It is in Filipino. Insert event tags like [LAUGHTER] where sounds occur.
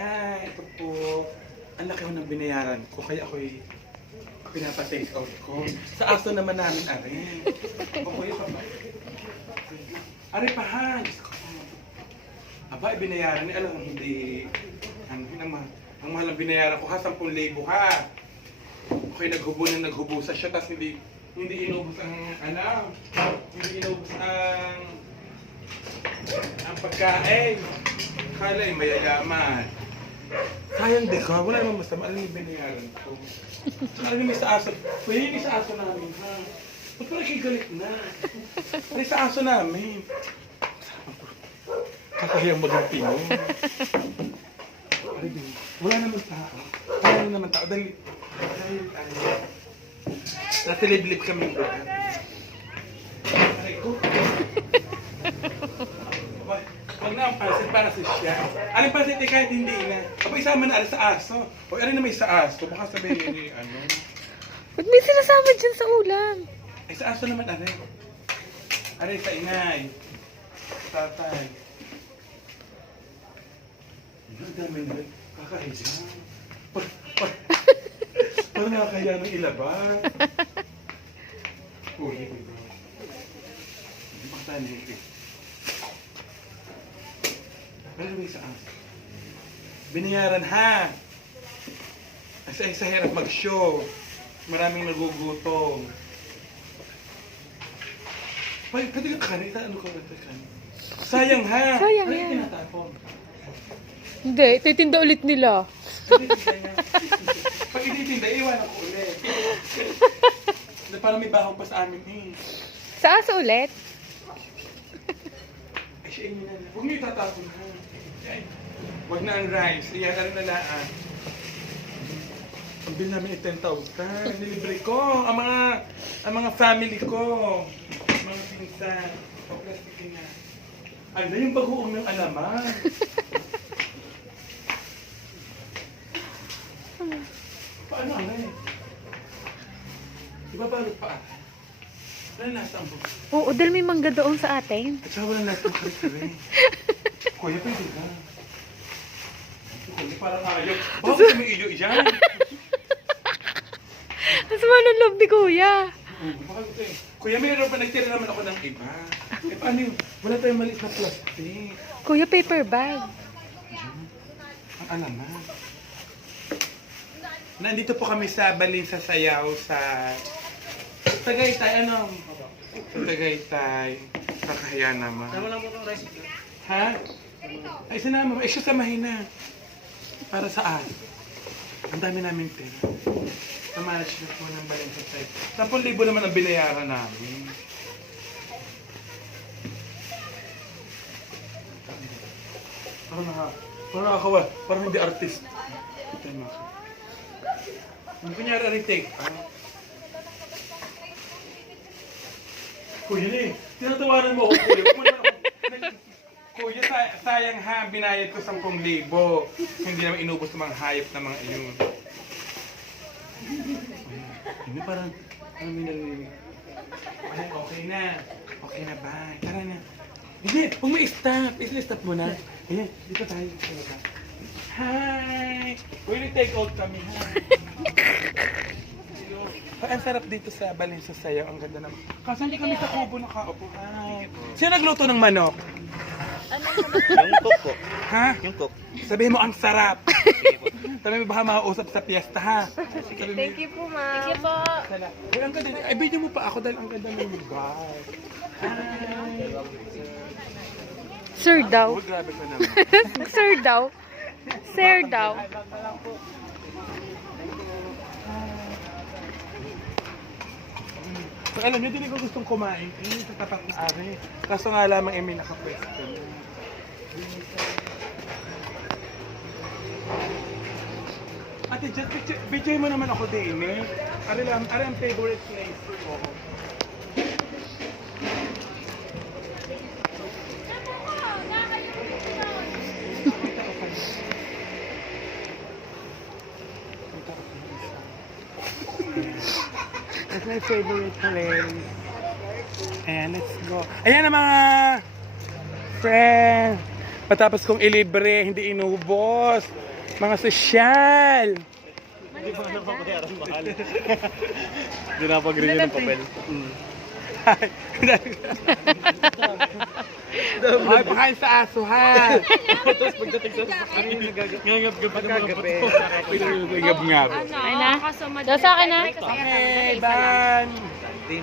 Hi, ito po. Ang laki ko ng binayaran ko, kaya ako'y pinapa-take out ko. Sa aso naman namin, are. O kuya pa ba? Are pa ha, Diyos ko. Aba, binayaran niya. Alam, hindi. Ang, ang, ang mahal ang binayaran ko ha, 10,000 ha. Okay, naghubo na naghubo sa siya, tapos hindi, hindi inubos ang, ano, hindi inubos ang, ang pagkain. Kala ay mayalaman. Sayang di ka, wala namang masama. Alam yung binayaran ko. Alam sa aso. Kuya, yung sa aso namin, ha? Ba't pa nakigalit na? Ay, sa aso namin. Kakahiyang maging Pinoy. Alam wala naman tao. Wala naman tao. Dahil, dahil, ano, nasa liblib kami doon. Aray ko. Wag wag na ang pansit para sa siya. Ano pansit eh, kahit hindi na. Aba isama na alas sa aso. O ano na may sa aso. Baka sabihin ni ano. Ba't may sinasama dyan sa ulam? Ay sa aso naman aray. Aray sa inay. Sa tatay. Ang dami na pa- Parang nakakahiya ng ilabas. [LAUGHS] Uy, uy, bro. Hindi pa tayo nilipit. Pero may sa aso. Binayaran ha. Kasi sa hirap mag-show. Maraming nagugutom. Ay, pwede ka kanita. Ano ka ba kan? Sayang ha. Sayang Ano yan. tinatapon? Hindi, titinda ulit nila. [LAUGHS] Pag ititinda, iwan ako ulit. [LAUGHS] Parang may baho pa sa amin eh. Sa aso ulit? Siya inyo na na. Huwag niyo itatapon. Ay, Huwag na ang rice. Iyan, ano na laan. Ang bill namin ay 10,000. Nilibre ko. Ang mga, ang mga family ko. Mga pinsan. O, plastic na. Ano yung pag-uong ng alaman? [LAUGHS] Paano ano eh? Ibabalot pa ata. Wala ang buka. Oo, dahil may mangga doon sa atin. At saka wala nasa ang kare-kare. Kuya, pwede ka. Kuya, parang ayaw. Bakit kami iyo yan? Mas ng loob ni Kuya. Eh? Kuya, mayroon pa nagtira naman ako ng iba. Eh, paano yun? Wala tayong maliit na plastic. Kuya, paper bag. Ang alaman. Nandito po kami sa Balin sa Sayaw sa Tagaytay. Ano? Tagaytay. Kakahiya naman. Ha? Ay, sinama mo. Eh, siya samahin na. Para saan? Ang dami namin pera. Sa management po ng sa Sayaw. 10,000 naman ang binayaran namin. Parang naka, parang nakakawa, parang hindi artist. Ito yung mga. Ang kunyari retake, ah. Kuya ni, tinatawanan mo ako, kuya. Naman ako- Kuya, say- sayang ha, binayad ko 10,000. Hindi naman inubos ng mga hayop na mga iyon. Hindi parang, parang may narinig. Ay, okay na. Okay na ba? Tara na. Hindi, huwag mo i-stop. I-stop mo na. Ayan, dito tayo. Hi! Will take out kami, ha? [LAUGHS] Ay, ang sarap dito sa Balin sa Sayaw. Ang ganda naman. Kaso hindi kami sa kubo nakaupo. Hi! Sino nagluto ng manok? Yung cook po. Ha? Yung cook. Sabihin mo, ang sarap. Sabi mo, baka makausap sa piyesta, ha? Sabi mo, Thank you po, ma'am. Thank you po. Sana. Ay, ang ganda. Ay, video mo pa ako dahil ang ganda ng lugar. Hi! Sir daw. Oh, grabe ka naman. [LAUGHS] Sir daw. Sir daw. So, alam niyo, hindi ko gustong kumain. Eh, na ari. Kaso nga lamang, eh, may nakapwesto. Ate, just picture, picture mo naman ako din, eh. Ari lang, ari ang favorite place ko. My favorite place. And let's go. Ayan ang mga friend. Matapos kong ilibre, hindi inubos. Mga sosyal. Hindi pa na pabayaran mahal. [LAUGHS] Hindi na pag-renew ng papel. Ay, pakain sa aso, ha? Tapos pagdating sa sasakyan, ngangap-gap ka mga pato. Ngab-ngab. Ay na? Daw sa akin na? Okay, bye!